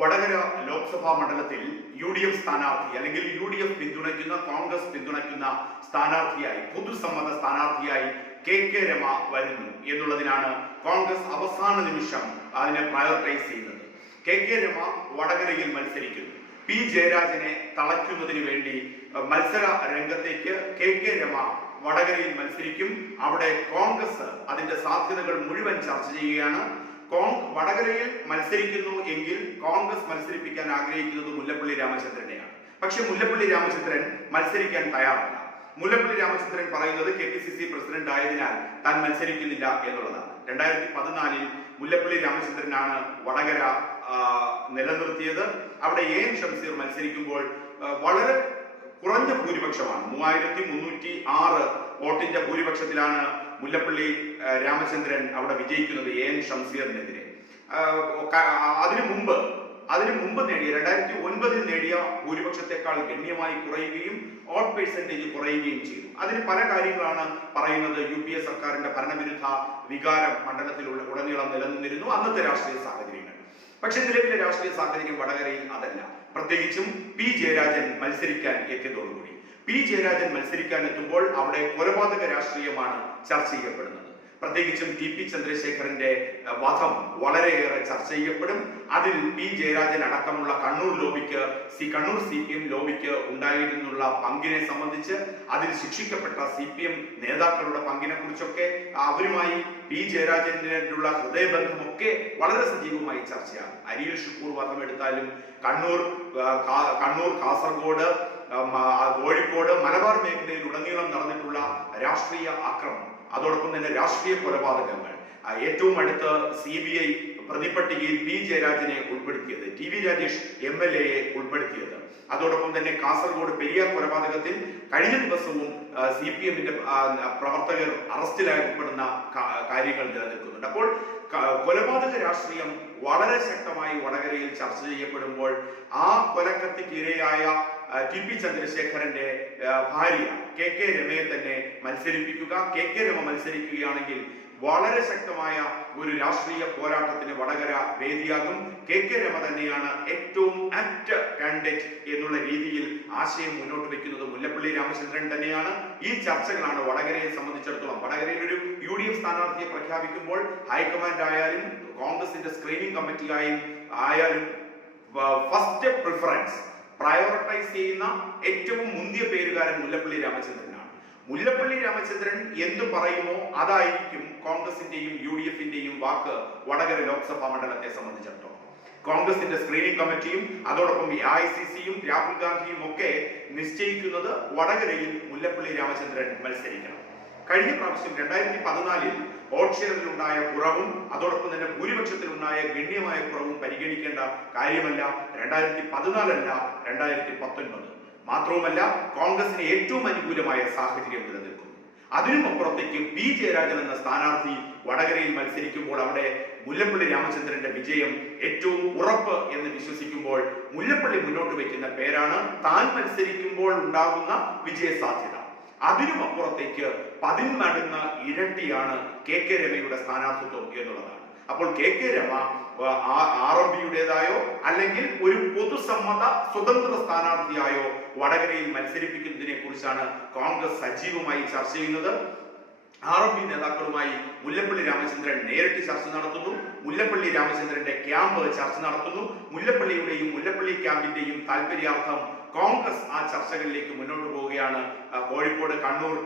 വടകര ലോക്സഭാ മണ്ഡലത്തിൽ U D F സ്ഥാനാർത്ഥി അല്ലെങ്കിൽ യു ഡി എഫ് പിന്തുണയ്ക്കുന്ന കോൺഗ്രസ് പിന്തുണയ്ക്കുന്ന സ്ഥാനാർത്ഥിയായി പൊതുസമ്മത സ്ഥാനാർത്ഥിയായി കെ കെ രമ വരുന്നു എന്നുള്ളതിനാണ് കോൺഗ്രസ് അവസാന നിമിഷം അതിനെ പ്രയോറിറ്റൈസ് ചെയ്യുന്നത്. കെ കെ രമ വടകരയിൽ മത്സരിക്കുന്നു. പി ജയരാജനെ തളയ്ക്കുന്നതിന് വേണ്ടി മത്സര രംഗത്തേക്ക് കെ കെ രമ വടകരയിൽ മത്സരിക്കും. അവിടെ കോൺഗ്രസ് അതിന്റെ സാധ്യതകൾ മുഴുവൻ ചർച്ച ചെയ്യുകയാണ്. വടകരയിൽ മത്സരിക്കുന്നു എങ്കിൽ കോൺഗ്രസ് മത്സരിപ്പിക്കാൻ ആഗ്രഹിക്കുന്നത് മുല്ലപ്പള്ളി രാമചന്ദ്രനെയാണ്. പക്ഷെ മുല്ലപ്പള്ളി രാമചന്ദ്രൻ മത്സരിക്കാൻ തയ്യാറല്ല. മുല്ലപ്പള്ളി രാമചന്ദ്രൻ പറയുന്നത് K P C C president ആയതിനാൽ താൻ മത്സരിക്കുന്നില്ല എന്നുള്ളതാണ്. രണ്ടായിരത്തി പതിനാലിൽ മുല്ലപ്പള്ളി രാമചന്ദ്രനാണ് വടകര നിലനിർത്തിയത്. അവിടെ എ എൻ ഷംസീർ മത്സരിക്കുമ്പോൾ വളരെ കുറഞ്ഞ ഭൂരിപക്ഷമാണ്. മൂവായിരത്തി മുന്നൂറ്റി ആറ് വോട്ടിന്റെ ഭൂരിപക്ഷത്തിലാണ് മുല്ലപ്പള്ളി രാമചന്ദ്രൻ അവിടെ വിജയിക്കുന്നത് എ എൻ ഷംസീറിനെതിരെ അതിനു മുമ്പ് അതിനു മുമ്പ് നേടിയ രണ്ടായിരത്തി ഒൻപതിൽ നേടിയ ഭൂരിപക്ഷത്തെക്കാൾ ഗണ്യമായി കുറയുകയും ഓട്ട് പെർസെന്റേജ് കുറയുകയും ചെയ്തു. അതിന് പല കാര്യങ്ങളാണ് പറയുന്നത് യു പി എ സർക്കാരിന്റെ ഭരണവിരുദ്ധ വികാരം മണ്ഡലത്തിലുള്ള ഉടനീളം നിലനിന്നിരുന്നു അന്നത്തെ രാഷ്ട്രീയ സാഹചര്യങ്ങൾ. പക്ഷെ നിലവിലെ രാഷ്ട്രീയ സാഹചര്യം വടകരയിൽ അതല്ല. പ്രത്യേകിച്ചും പി ജയരാജൻ മത്സരിക്കാൻ എത്തിയതോടുകൂടി. പി ജയരാജൻ മത്സരിക്കാൻ എത്തുമ്പോൾ അവിടെ കൊലപാതക രാഷ്ട്രീയമാണ് ചർച്ച ചെയ്യപ്പെടുന്നത്. പ്രത്യേകിച്ചും ടി പി ചന്ദ്രശേഖരന്റെ വധം വളരെയേറെ ചർച്ച ചെയ്യപ്പെടും. അതിൽ പി ജയരാജൻ അടക്കമുള്ള Kannur ലോബിക്ക് C Kannur C P M ലോബിക്ക് ഉണ്ടായിരുന്നുള്ള പങ്കിനെ സംബന്ധിച്ച് അതിൽ ശിക്ഷിക്കപ്പെട്ട സി പി എം നേതാക്കളുടെ പങ്കിനെ കുറിച്ചൊക്കെ അവരുമായി പി ജയരാജനുള്ള ഹൃദയബന്ധമൊക്കെ വളരെ സജീവമായി ചർച്ചയാണ്. അരിയിൽ ഷുക്കൂർ വധം എടുത്താലും കണ്ണൂർ കണ്ണൂർ കാസർഗോഡ് കോഴിക്കോട് മലബാർ മേഖലയിൽ ഉടനീളം നടന്നിട്ടുള്ള രാഷ്ട്രീയ ആക്രമണം. അതോടൊപ്പം തന്നെ രാഷ്ട്രീയ കൊലപാതകങ്ങൾ. ഏറ്റവും അടുത്ത് സി ബി ഐ പ്രതിപട്ടികയിൽ പി ജയരാജനെ ഉൾപ്പെടുത്തിയത് T V Rajesh M L എയെ ഉൾപ്പെടുത്തിയത്. അതോടൊപ്പം തന്നെ കാസർഗോഡ് പെരിയാർ കൊലപാതകത്തിൽ കഴിഞ്ഞ ദിവസവും സി പി എമ്മിന്റെ പ്രവർത്തകർ അറസ്റ്റിലാക്കപ്പെടുന്ന കാര്യങ്ങൾ നിലനിൽക്കുന്നുണ്ട്. അപ്പോൾ കൊലപാതക രാഷ്ട്രീയം വളരെ ശക്തമായി വടകരയിൽ ചർച്ച ചെയ്യപ്പെടുമ്പോൾ ആ കൊലക്കത്തിക്ക് ഇരയായ ആ, ടി പി ചന്ദ്രശേഖരന്റെ ഭാര്യ കെ കെ രമയെ തന്നെ മത്സരിപ്പിക്കുക. കെ കെ രമ മത്സരിക്കുകയാണെങ്കിൽ വളരെ ശക്തമായ ഒരു രാഷ്ട്രീയ പോരാട്ടത്തിന് വടകര വേദിയാകും. കെ കെ രമ തന്നെയാണ് ഏറ്റവും ആപ്റ്റ് കാൻഡിഡേറ്റ് എന്നുള്ള രീതിയിൽ ആശയം മുന്നോട്ട് വെക്കുന്നത് മുല്ലപ്പള്ളി രാമചന്ദ്രൻ തന്നെയാണ്. ഈ ചർച്ചകളാണ് വടകരയെ സംബന്ധിച്ചിടത്തോളം വടകരയിൽ ഒരു യു ഡി എഫ് സ്ഥാനാർത്ഥിയെ പ്രഖ്യാപിക്കുമ്പോൾ ഹൈക്കമാൻഡ് ആയാലും കോൺഗ്രസിന്റെ സ്ക്രീനിംഗ് കമ്മിറ്റി ആയും ആയാലും ഫസ്റ്റ് പ്രിഫറൻസ് പ്രയോറിറ്റൈസ് ചെയ്യുന്ന ഏറ്റവും മുന്തിയ പേരുകാരൻ മുല്ലപ്പള്ളി രാമചന്ദ്രനാണ്. മുല്ലപ്പള്ളി രാമചന്ദ്രൻ എന്തു പറയുമോ അതായിരിക്കും കോൺഗ്രസിന്റെയും യു ഡി എഫിന്റെയും വാക്ക് വടകര ലോക്സഭാ മണ്ഡലത്തെ സംബന്ധിച്ചിടത്തോളം. കോൺഗ്രസിന്റെ സ്ക്രീനിംഗ് കമ്മിറ്റിയും അതോടൊപ്പം എ ഐ സി സിയും രാഹുൽ ഗാന്ധിയും ഒക്കെ നിശ്ചയിക്കുന്നത് വടകരയിൽ മുല്ലപ്പള്ളി രാമചന്ദ്രൻ മത്സരിക്കണം. കഴിഞ്ഞ പ്രാവശ്യം രണ്ടായിരത്തി പതിനാലിൽ വോട്ട് കുറവും അതോടൊപ്പം തന്നെ ഭൂരിപക്ഷത്തിലുണ്ടായ ഗണ്യമായ കുറവും പരിഗണിക്കേണ്ട കാര്യമല്ല രണ്ടായിരത്തി പതിനാലല്ല രണ്ടായിരത്തി പത്തൊൻപത് മാത്രവുമല്ല കോൺഗ്രസിന് ഏറ്റവും അനുകൂലമായ സാഹചര്യം നിലനിൽക്കുന്നു. അതിനും അപ്പുറത്തേക്ക് പി ജയരാജൻ എന്ന സ്ഥാനാർത്ഥി വടകരയിൽ മത്സരിക്കുമ്പോൾ അവിടെ മുല്ലപ്പള്ളി രാമചന്ദ്രന്റെ വിജയം ഏറ്റവും ഉറപ്പ് എന്ന് വിശ്വസിക്കുമ്പോൾ മുല്ലപ്പള്ളി മുന്നോട്ട് വയ്ക്കുന്ന പേരാണ് താൻ മത്സരിക്കുമ്പോൾ ഉണ്ടാകുന്ന വിജയ സാധ്യത അതിനും അപ്പുറത്തേക്ക് പതിന്മടങ്ങ് ഇരട്ടിയാണ് കെ കെ രമയുടെ സ്ഥാനാർത്ഥിത്വം എന്നുള്ളതാണ്. അപ്പോൾ K K Rama R M പിയുടേതായോ അല്ലെങ്കിൽ ഒരു പൊതുസമ്മത സ്വതന്ത്ര സ്ഥാനാർത്ഥിയായോ വടകരയിൽ മത്സരിപ്പിക്കുന്നതിനെ കുറിച്ചാണ് കോൺഗ്രസ് സജീവമായി ചർച്ച ചെയ്യുന്നത്. ആർ എം പി നേതാക്കളുമായി മുല്ലപ്പള്ളി രാമചന്ദ്രൻ നേരിട്ട് ചർച്ച നടത്തുന്നു. മുല്ലപ്പള്ളി രാമചന്ദ്രന്റെ ക്യാമ്പ് ചർച്ച നടത്തുന്നു. മുല്ലപ്പള്ളിയുടെയും മുല്ലപ്പള്ളി ക്യാമ്പിന്റെയും താല്പര്യാർത്ഥം കോൺഗ്രസ് ആ ചർച്ചകളിലേക്ക് മുന്നോട്ട് പോവുകയാണ്. കോഴിക്കോട് കണ്ണൂർ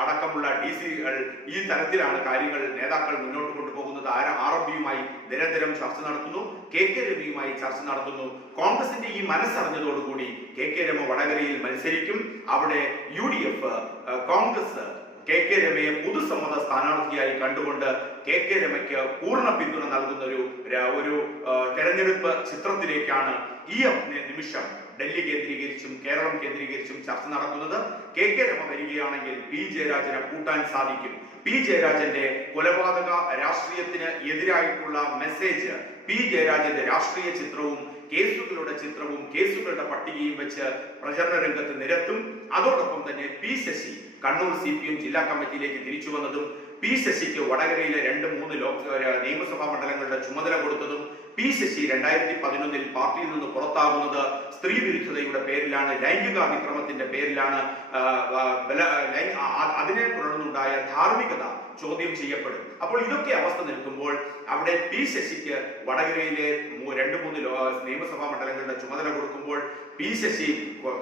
അടക്കമുള്ള ഡി സികൾ ഈ തരത്തിലാണ് കാര്യങ്ങൾ നേതാക്കൾ മുന്നോട്ട് കൊണ്ടുപോകുന്നത്. ആർ എം പിയുമായി നിരന്തരം ചർച്ച നടത്തുന്നു. കെ കെ രമയുമായി ചർച്ച നടത്തുന്നു. കോൺഗ്രസിന്റെ ഈ മനസ്സറിഞ്ഞതോടുകൂടി കെ കെ രമ വടകരയിൽ മത്സരിക്കും. അവിടെ U D F Congress K K രമയെ പൊതുസമ്മത സ്ഥാനാർത്ഥിയായി കണ്ടുകൊണ്ട് കെ കെ രമയ്ക്ക് പൂർണ പിന്തുണ നൽകുന്ന ഒരു ഒരു തെരഞ്ഞെടുപ്പ് ചിത്രത്തിലേക്കാണ് ഈ നിമിഷം ഡൽഹി കേന്ദ്രീകരിച്ചും കേരളം കേന്ദ്രീകരിച്ചും ചർച്ച നടക്കുന്നത്. കെ കെ രമ വരികയാണെങ്കിൽ പി ജയരാജനെ കൂട്ടാൻ സാധിക്കും. പി ജയരാജന്റെ കൊലപാതക രാഷ്ട്രീയത്തിന് എതിരായിട്ടുള്ള മെസ്സേജ് പി ജയരാജന്റെ രാഷ്ട്രീയ ചിത്രവും കേസുകളുടെ ചിത്രവും കേസുകളുടെ പട്ടികയും വെച്ച് പ്രചരണ രംഗത്ത് നിരത്തും. അതോടൊപ്പം തന്നെ P Sasi Kannur C P M ജില്ലാ കമ്മിറ്റിയിലേക്ക് തിരിച്ചു വന്നതും പി ശശിക്ക് വടകരയിലെ രണ്ട് മൂന്ന് ലോക നിയമസഭാ മണ്ഡലങ്ങളുടെ ചുമതല കൊടുത്തതും പി ശശി രണ്ടായിരത്തി പതിനൊന്നിൽ പാർട്ടിയിൽ നിന്ന് പുറത്താകുന്നത് സ്ത്രീ വിരുദ്ധതയുടെ പേരിലാണ് ലൈംഗിക അതിക്രമത്തിന്റെ പേരിലാണ് ധാർമ്മികത ചോദ്യം ചെയ്യപ്പെടും. അപ്പോൾ ഇതൊക്കെ അവസ്ഥ നിൽക്കുമ്പോൾ അവിടെ പി ശശിക്ക് വടകരയിലെ രണ്ട് മൂന്ന് നിയമസഭാ മണ്ഡലങ്ങളുടെ ചുമതല കൊടുക്കുമ്പോൾ പി ശശി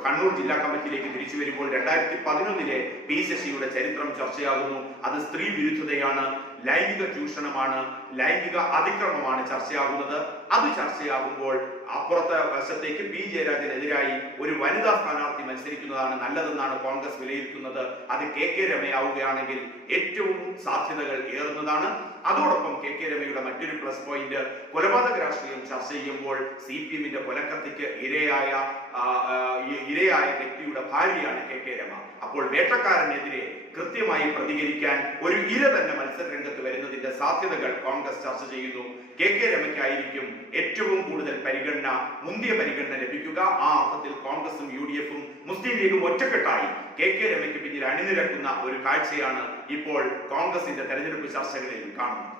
കണ്ണൂർ ജില്ലാ കമ്മിറ്റിയിലേക്ക് തിരിച്ചു വരുമ്പോൾ രണ്ടായിരത്തി പതിനൊന്നിലെ പി ശശിയുടെ ചരിത്രം ചർച്ചയാകുന്നു. അത് സ്ത്രീ വിരുദ്ധതയാണ്. ലൈംഗിക ചൂഷണമാണ് ലൈംഗിക അതിക്രമമാണ് ചർച്ചയാകുന്നത്. അത് ചർച്ചയാകുമ്പോൾ അപ്പുറത്തെ വശത്തേക്ക് പി. ജയരാജനെതിരായി ഒരു വനിതാ സ്ഥാനാർത്ഥി മത്സരിക്കുന്നതാണ് നല്ലതെന്നാണ് കോൺഗ്രസ് വിലയിരുത്തുന്നത്. അത് കെ. കെ. രമയാവുകയാണെങ്കിൽ ഏറ്റവും സാധ്യതകൾ ഏറുന്നതാണ്. അതോടൊപ്പം കെ. കെ. രമയുടെ മറ്റൊരു പ്ലസ് പോയിന്റ് കൊലപാതക രാഷ്ട്രീയം ചർച്ച ചെയ്യുമ്പോൾ സി. പി. എമ്മിന്റെ കൊലക്കത്തിക്ക് ഇരയായ ഇരയായ വ്യക്തിയുടെ ഭാര്യയാണ് കെ. കെ. രമ. അപ്പോൾ വേട്ടക്കാരനെതിരെ കൃത്യമായി പ്രതികരിക്കാൻ ഒരു ഇര തന്നെ മത്സര രംഗത്ത് വരുന്നതിന്റെ സാധ്യതകൾ കോൺഗ്രസ് ചർച്ച ചെയ്യുന്നു. കെ കെ രമയ്ക്കായിരിക്കും ഏറ്റവും കൂടുതൽ പരിഗണന മുന്തിയ പരിഗണന ലഭിക്കുക. ആ അർത്ഥത്തിൽ കോൺഗ്രസും യു ഡി എഫും മുസ്ലിം ലീഗും ഒറ്റക്കെട്ടായി കെ കെ രമയ്ക്ക് പിന്നിൽ അണിനിരക്കുന്ന ഒരു കാഴ്ചയാണ് ഇപ്പോൾ കോൺഗ്രസിന്റെ തെരഞ്ഞെടുപ്പ് ചർച്ചകളിൽ കാണുന്നത്.